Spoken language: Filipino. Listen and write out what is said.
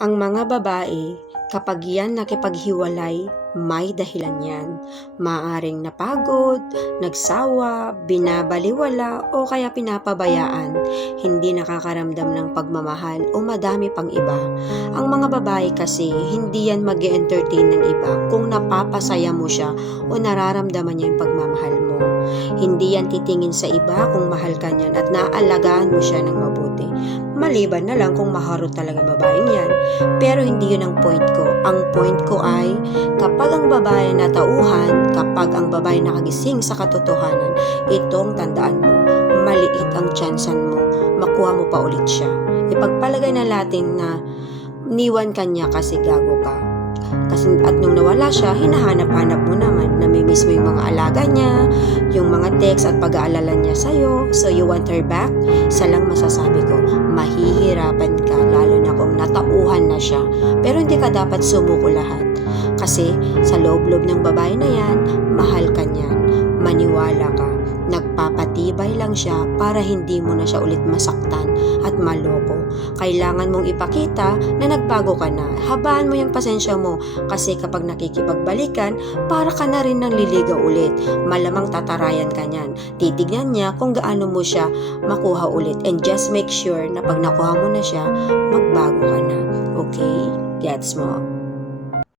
Ang mga babae, kapag yan nakipaghiwalay, may dahilan yan. Maaring napagod, nagsawa, binabaliwala o kaya pinapabayaan, hindi nakakaramdam ng pagmamahal o madami pang iba. Ang mga babae kasi, hindi yan mag-entertain ng iba kung napapasaya mo siya o nararamdaman niya yung pagmamahal mo. Hindi yan titingin sa iba kung mahal ka niyan at naaalagaan mo siya ng mabuti. Maliban na lang kung maharot talaga babaeng yan. Pero hindi yun ang point ko. Ang point ko ay kapag ang babae natauhan, kapag ang babae nakagising sa katotohanan, itong tandaan mo, maliit ang tsansan mo, makuha mo pa ulit siya. Ipagpalagay na natin na niwan kanya kasi gago ka. At nung nawala siya, hinahanap-hanap mo naman, namimiss mo yung mga alaga niya, yung mga text at pag-aalala niya sa'yo, so you want her back. Isa lang masasabi ko, mahihirapan ka, lalo na kung natauhan na siya. Pero hindi ka dapat sumuko lahat. Kasi sa loob-loob ng babae na yan, mahal ka niyan, maniwala ka. Nagpapatibay lang siya para hindi mo na siya ulit masaktan at maloko. Kailangan mong ipakita na nagbago ka na. Habaan mo yung pasensya mo kasi kapag nakikipagbalikan, para ka na rin nang liligaw ulit. Malamang tatarayan ka niyan. Titignan niya kung gaano mo siya makuha ulit. And just make sure na pag nakuha mo na siya, magbago ka na. Okay? Gets mo?